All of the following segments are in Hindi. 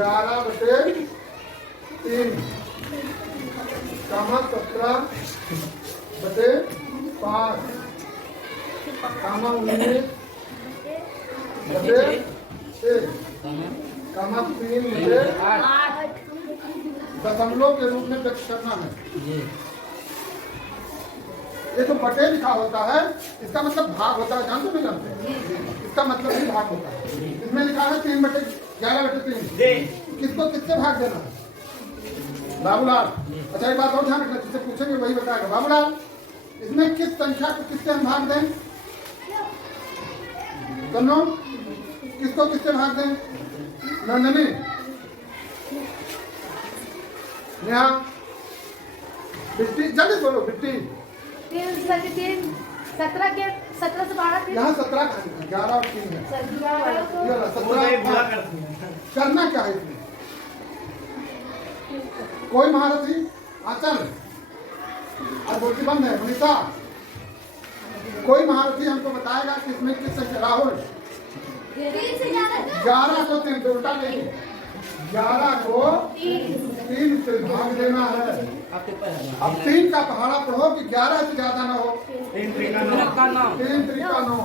11/3 कामा 17/5 कामा 19/1 कामा 3/8 दशमलव के रूप में व्यक्त करना है। ये तो बटे लिखा होता है, इसका मतलब भाग होता है, जानते नहीं जानते? इसका मतलब ही भाग होता है। इसमें लिखा है 3/11/3। किसको किससे भाग देना है? बाबूलाल। अच्छा एक बात और ध्यान रखना, जिससे पूछेंगे वही बताएगा। बाबूलाल, इसमें किस संख्या को किससे हम भाग दें? कन्नो, किसको किससे भाग दें? नंदनी, नेहा, बिट्टी, जल्दी बोलो बिट्टी। 17 के 17 से 12 यहाँ 17 11 और 3 है। 17 करना क्या है इसमें? कोई महारथी? आचल और बोलती बंद है। मनीषा, कोई महारथी हमको बताएगा कि इसमें किस संख्या? राहुल, 11 को 3 से उल्टा नहीं, 11 को 3 से भाग देना है। अब 3 का पहाड़ा पढ़ो कि 11 से ज्यादा ना हो। 3 त्रिका 9, 3 त्रिका 9।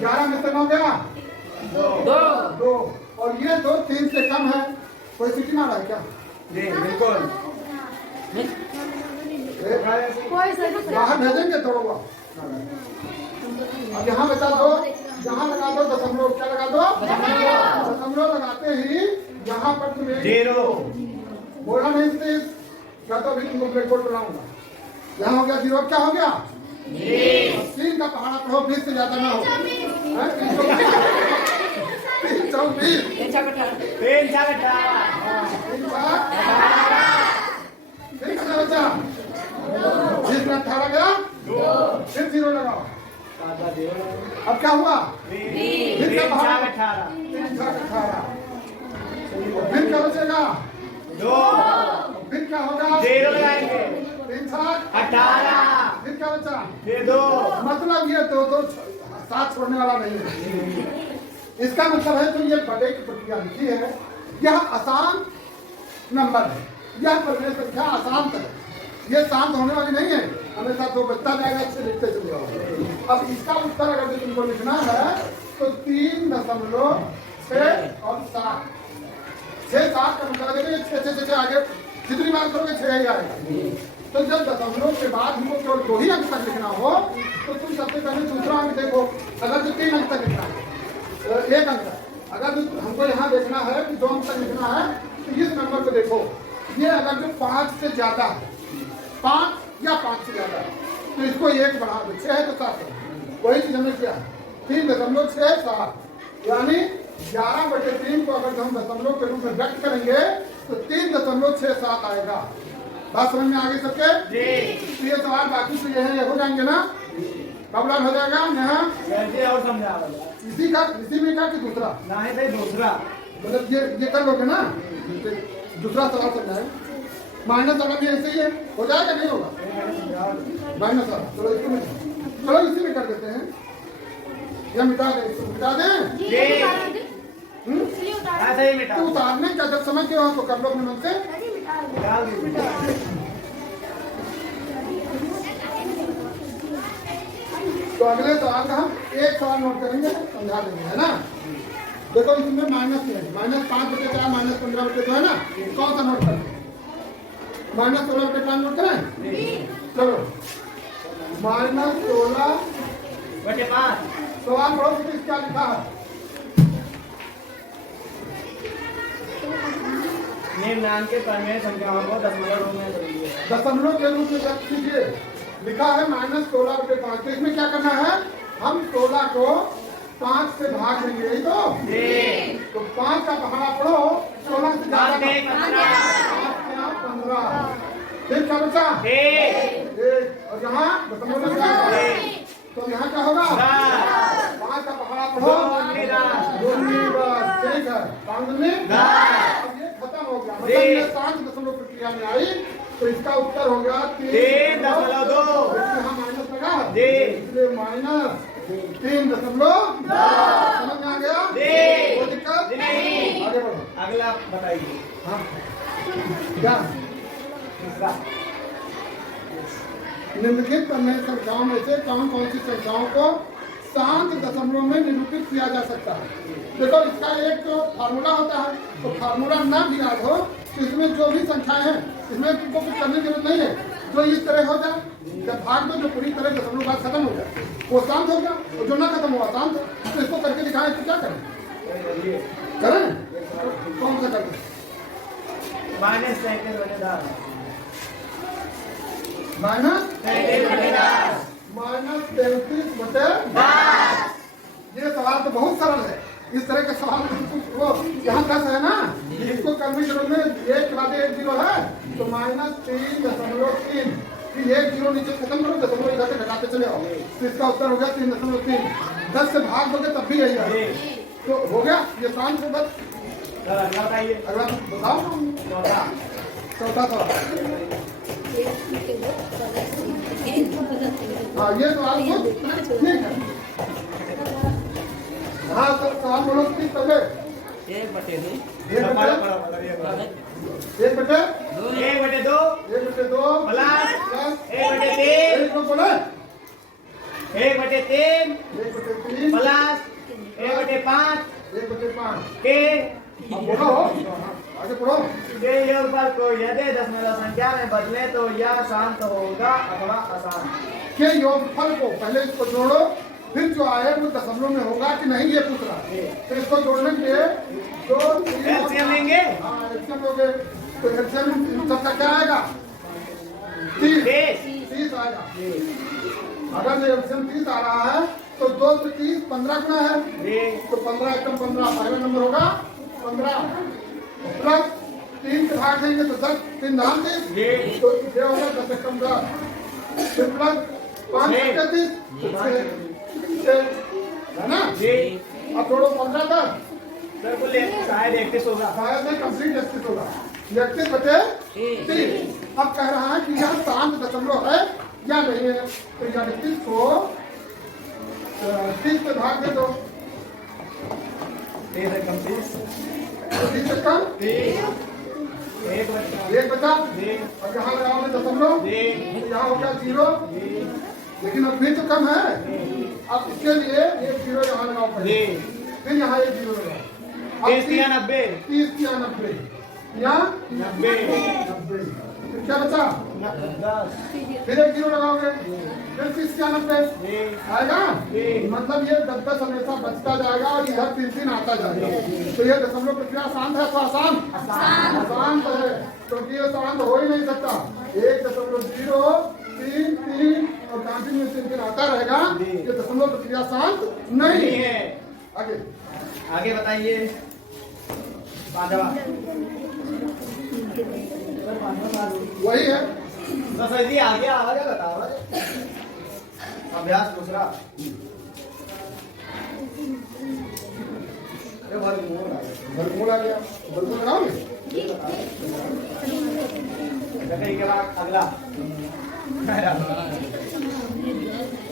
11 में से 9 गया 2 और ये 2 3 से कम है। कोई सीटी मारा है क्या? जी बिल्कुल। बाहर भेजेंगे थोड़ा। अब यहाँ बचा दो, यहाँ लगा दो दशमलव। क्या लगा दो? दशमलव लगाते ही यहाँ पर तुम्हें 0 बोला नहीं प्लीज। क्या तो अभी तुमको ब्लैक बोर्ड बनाऊंगा। यहाँ हो गया 0। क्या हो गया? 3 का पहाड़ा पढ़ो, 20 से ज्यादा ना हो। 324 फिर कितना बचा? 20 में 18 गया, फिर 0 लगाओ। अब क्या हुआ? फिर क्या पहाड़ा? 18। फिर क्या बचेगा? 2। फिर क्या होगा? 0 लगाएंगे। 3 7 18। फिर क्या बचा? फिर 2। मतलब ये 2 7 छोड़ने वाला नहीं है। इसका मतलब है तो ये बड़े की प्रक्रिया लिखी है। यह आसान नंबर है, यह परिमेय संख्या अशांत है। ये शांत होने वाली नहीं है, हमेशा 2 बचता जाएगा। इससे लिखते चले जाओ। अब इसका उत्तर अगर तुमको लिखना है तो 3.6 और 7 6 7 का मतलब है 6 आगे जितनी बार करोगे 6 ही आएगा। तो जब दशमलव के बाद हमको केवल 2 ही अंक तक लिखना हो तो तुम सबसे पहले दूसरा अंक देखो। अगर जो 3 अंक तक लिखना है, 1 अंक अगर हमको यहाँ देखना है कि 2 अंक तक लिखना है तो इस नंबर को देखो। ये अगर जो 5 से ज्यादा है, 5 या 5 से ज्यादा है तो इसको 1 बढ़ा दो। 6 है तो 7 है। वही चीज हमने किया 3.67 यानी 11/3 को अगर हम दशमलव के रूप में व्यक्त करेंगे तो 3.67 आएगा। बात समझ में आगे सबके? ये सवाल बाकी तो ये हो जाएंगे ना? बाबूलाल हो जाएगा? यहाँ और समझा इसी में का कि दूसरा? नहीं भाई दूसरा, मतलब ये कर लोगे ना। दूसरा सवाल समझाए। माइनस वाला भी ऐसे ही है, हो जाएगा नहीं होगा? माइनस वाला चलो इसी में कर देते हैं। या मिटा दें, इसको मिटा दें। तो उतारने का जब समझ गए हो तो कर लो अपने मन से। तो अगले सवाल का हम एक सवाल नोट करेंगे, समझा देंगे, है ना? देखो इसमें माइनस है, -5/4 -15/2 है ना? कौन सा नोट करें? -16/5 नोट करें? चलो -16/5 सवाल पढ़ो कि क्या लिखा है? निम्नांक के परिमेय संख्याओं को दशमलव के रूप में व्यक्त कीजिए। लिखा है -16/5। तो इसमें क्या करना है? हम 16 को 5 से भाग देंगे, यही तो? 5 का पहाड़ा पढ़ो, 16 से ज्यादा 15। फिर क्या बचा? 1 और यहाँ दशमलव तो यहाँ क्या होगा? 5 का पहाड़ा पढ़ो, 2 ठीक है। 5 में खत्म हो गया। मतलब ये 5 दशमलव प्रक्रिया में आई तो इसका उत्तर हो गया 3.2। यहाँ माइनस लगा इसलिए -3.2। समझ में आ गया? बताइए। हाँ क्या दूसरा निम्नलिखित अन्य संख्याओं में से कौन कौन सी संख्याओं को शांत दशमलव में निरूपित किया जा सकता है? देखो इसका एक तो फार्मूला होता है, तो फार्मूला ना भी याद हो तो इसमें जो भी संख्याएं हैं इसमें तुमको कुछ करने की जरूरत नहीं है। जो इस तरह हो जाए जब भाग में जो पूरी तरह दशमलव भाग खत्म हो जाए वो शांत हो गया, और जो ना खत्म हुआ शांत हो। तो इसको करके दिखाएं तो क्या करें? करें कौन सा करें? Minus 33/10 minus minus 33/10। ये सवाल तो बहुत सरल है। इस तरह के सवाल वो यहाँ 10 है ना, इसको करने के बाद में एक के बाद एक जीरो है तो -3.3। फिर एक जीरो नीचे खत्म करो, दशमलव इधर से घटाते चले आओ, तो इसका उत्तर हो गया 3.3। 10 से भाग दोगे तब भी यही है, तो हो गया ये शांत से बस। अगला बताइए। अगला बताओ चौथा सवाल। हाँ ये सवाल ठीक है। हाँ तो सवाल बोलो प्लीज पहले। 1/2 प्लस 1/3 बोले 1/3 1/3 प्लस 1/5 1/5 के अब बोलो आगे पढ़ो। के योगफल को यदि दशमलव संख्या में बदले तो यह शांत होगा अथवा अशांत। के योगफल को पहले इसको जोड़ो, फिर जो आए वो दशमलव में होगा कि नहीं ये पूछ रहा है। तो इसको जोड़ने के दो एलसीएम लेंगे। हाँ एलसीएम लोगे तो एलसीएम सबका क्या आएगा? 30 आएगा। अगर ये एलसीएम 30 आ रहा है तो 2 से 30 15 गुना है, तो 15 एकम 15 पहला नंबर होगा 15 प्लस 3 से भाग देंगे तो 10 3 धाम 30 तो ये होगा 10 एकम 10 फिर प्लस 5 से 30 है ना। अब जोड़ो 15 10 सर बोले शायद 31 होगा। शायद नहीं कंप्लीट 31 होगा। 31/30। अब कह रहा है कि यह शांत दशमलव है या नहीं है, तो 31 को 30 से भाग दे दो। 30 से कम 30 30 से कम 1 बचा। अब यहाँ लगाओगे दशमलव, यहाँ हो गया 0, लेकिन अब भी तो कम है। अब इसके लिए एक 0 यहाँ लगाओ पहले, फिर यहाँ एक 0 लगाओ। 30 या 90 30 या 90 या 90। फिर क्या बचा? 10। फिर एक 0 लगाओगे, फिर 30 या 90 आएगा। मतलब ये 10 हमेशा बचता जाएगा और इधर 3 आता जाएगा। तो ये दशमलव प्रक्रिया शांत है तो आसान आसान है, क्योंकि ये शांत हो ही नहीं सकता। 1.033 और कांटी में 3 आता रहेगा, ये दशमलव प्रक्रिया शांत नहीं है। आगे आगे बताइए। पांचवा वही है। सर जी आ गया आवाज बताओ। अभ्यास दूसरा वर्गमूल आ गया, वर्गमूल लगाओगे। के बाद अगला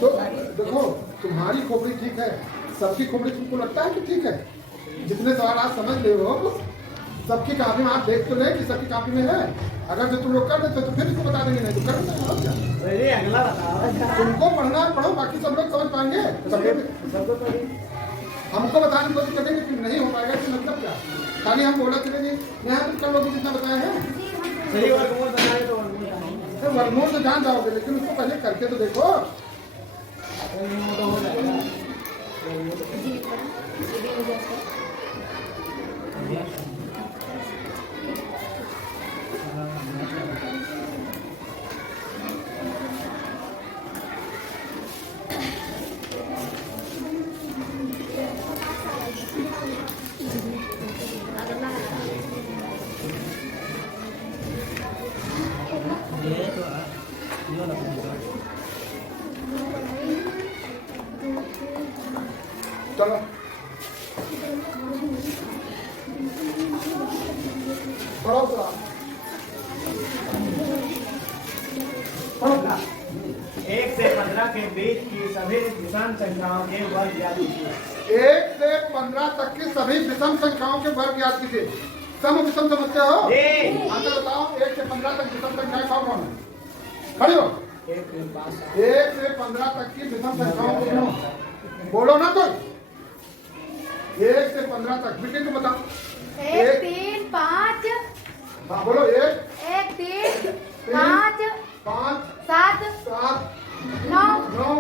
तो देखो तुम्हारी खोपड़ी ठीक है, सबकी खोपड़ी तुमको लगता है कि ठीक है। जितने सवाल आप समझ ले हो सबकी कॉपी में आप देख तो ले कि सबकी कॉपी में है। अगर जो तुम लोग कर देते तो फिर इसको बता देंगे, नहीं तो कर देंगे और क्या। अरे अगला बताओ। तुमको पढ़ना है पढ़ो, बाकी सब लोग समझ पाएंगे। हमको बताने की कोशिश करेंगे कि नहीं हो पाएगा कि मतलब क्या, खाली हम बोला चलेंगे यहाँ कर लोग जितना बताए हैं। सही वर्गमूल बताए तो वर्गमूल तो जान जाओगे, लेकिन उसको पहले करके तो देखो। हो जाएगा। चलो पढ़ो तो 1 से 15 के बीच की सभी विषम संख्याओं के वर्ग ज्ञात कीजिए। 1 से 15 तक की सभी विषम संख्याओं के वर्ग याद कीजिए। सम विषम समझते हो? जी। आंसर बताओ, 1 से 15 तक विषम संख्याएं कौन कौन है? खड़े हो। 1 से 15 तक की विषम संख्याओं को गिनो। बोलो ना कोई। 1 से 15 तक बेटे को बताओ। 1 3 5 हाँ बोलो। 1 1 3 5 5 7 7 9 9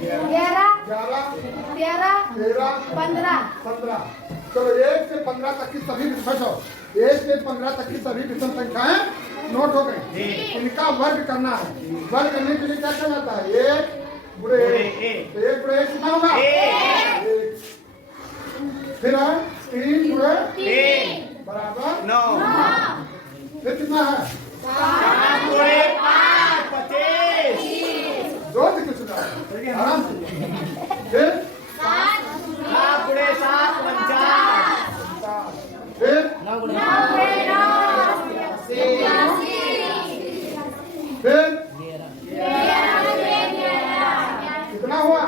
11 11 13 13 15 15। चलो 1 से 15 तक की सभी विषम 1 से 15 तक की सभी विषम संख्याएं नोट हो गई। इनका वर्ग करना है। वर्ग करने के लिए क्या करना होता है? 1 बुढ़े तो 1 बुढ़े कितना होगा? 1। फिर है 3 बुढ़े बराबर 9 फिर कितना है? 5 गुणे 5 25 जोर से कुछ आराम से। फिर 7 गुणे 7 49 फिर 9 गुणे 9 फिर कितना हुआ?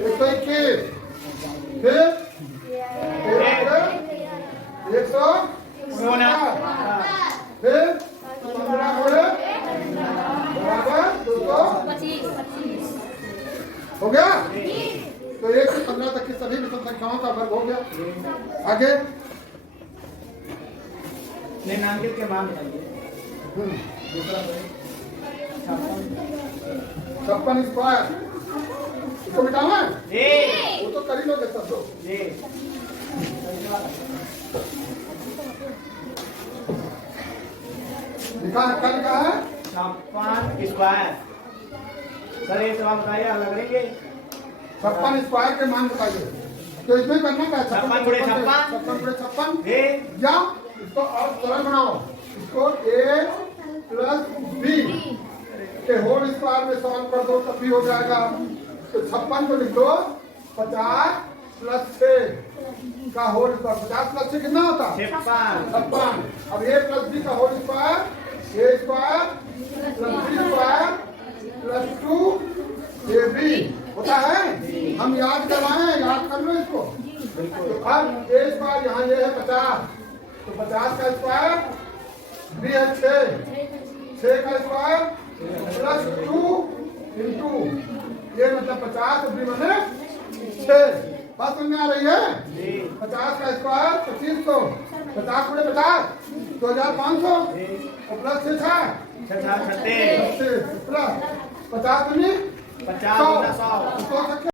121। फिर 159। फिर 15 गुणे बराबर 225 हो गया। तो 1 से 15 तक की सभी विषम संख्याओं का वर्ग हो गया। आगे निम्नांकित के मान बताइए। दूसरा 56 स्क्वायर इसको मिटाना है? जी। वो तो कर ही लोगे सब लोग। जी। लिखा है, क्या लिखा है? 56 स्क्वायर। सर ये सवाल बताइए, अलग करेंगे। 56 स्क्वायर के मान बताइए। तो इसमें करना क्या है? 56 गुणे 56 56 गुणे 56 जी। या इसको और सरल बनाओ। इसको a प्लस b के होल स्क्वायर में सॉल्व कर दो तब भी हो जाएगा। तो 56 को लिख दो 50 प्लस 6 का होल स्क्वायर। 50 प्लस 6 कितना होता है? 56। अब a प्लस b का whole square, a square plus b square plus 2ab होता है। हम याद करवाएं, याद कर लो इसको। तो अब a स्क्वायर यहाँ ये है 50, तो 50 का स्क्वायर b है 6 का स्क्वायर प्लस 2 इंटू ये मतलब 50 b मैंने 6। बात समझ में आ रही है? 50 का स्क्वायर 2500, 50 गुणे 50 2500 और प्लस 6 प्लस 50 गुने 50 गुना 100। 100